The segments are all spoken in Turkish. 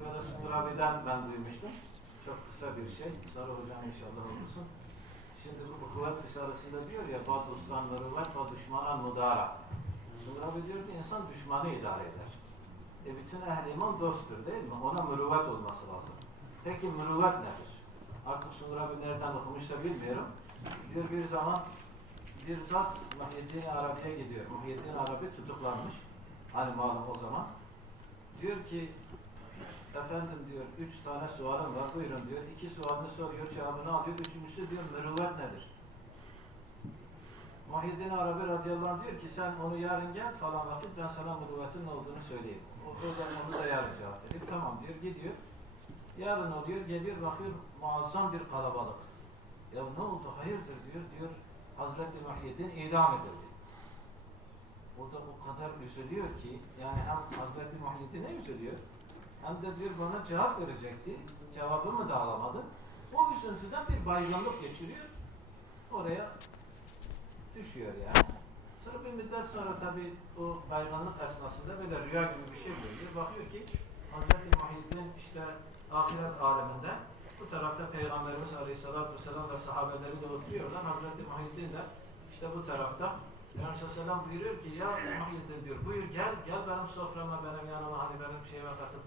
böyle Sungur abiden ben duymuştum. Çok kısa bir şey. Sarı hocam inşallah olursun. Şimdi bu kuvvet risalesinde diyor ya Bad ustan mürüvvet ve düşmanan mudara. Abi diyor ki insan düşmanı idare eder. E bütün ehli iman dosttur değil mi? Ona mürüvvet olması lazım. Peki mürüvvet nedir? Artık Sungur nereden okumuşsa bilmiyorum. Diyor bir zaman bir zat Muhyiddin Arabi'ye gidiyor. Muhyiddin Arabi tutuklanmış. Hani malum o zaman. Diyor ki efendim diyor üç tane sualım var buyurun diyor. İki sualını soruyor cevabını alıyor. Üçüncüsü diyor mürüvvet nedir? Muhyiddin Arabi radıyallahu anh diyor ki sen onu yarın gel falan vakit ben sana mürüvvetin olduğunu söyleyeyim. O, o zaman onu da yarın cevap verir. Tamam diyor gidiyor. Yarın o diyor geliyor bakıyor muazzam bir kalabalık. Ya ne oldu hayırdır diyor diyor Hazreti Muhyiddin idam edildi. O da o kadar üzülüyor ki yani hem Hazreti Muhyiddin'e üzülüyor hem de diyor bana cevap verecekti. Cevabımı da alamadı. O üzüntüden bir baygınlık geçiriyor. Oraya düşüyor yani. Sonra bir müddet sonra tabi o baygınlık esnasında böyle rüya gibi bir şey görüyor. Bakıyor ki Hazreti Muhyiddin işte ahiret aleminde bu tarafta Peygamberimiz Aleyhisselatü Vesselam ve sahabeleri de oturuyorlar. Hazreti Muhyiddin de işte bu tarafta Peygamber Aleyhisselam buyuruyor ki ya Muhyiddin diyor buyur gel gel benim soframa benim yanıma hani benim şeyime katıl.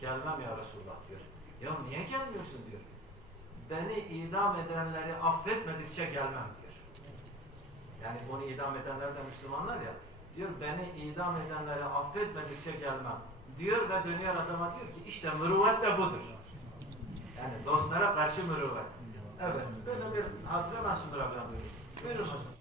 Gelmem ya Resulullah diyor. Ya niye gelmiyorsun diyor. Beni idam edenleri affetmedikçe gelmem diyor. Yani onu idam edenler de Müslümanlar ya. Diyor beni idam edenleri affetmedikçe gelmem. Diyor ve dönüyor adama diyor ki işte mürüvvet de budur. Yani dostlara karşı mürüvvet. Evet. Böyle bir hatıra abiden duydum. Buyurun hocam.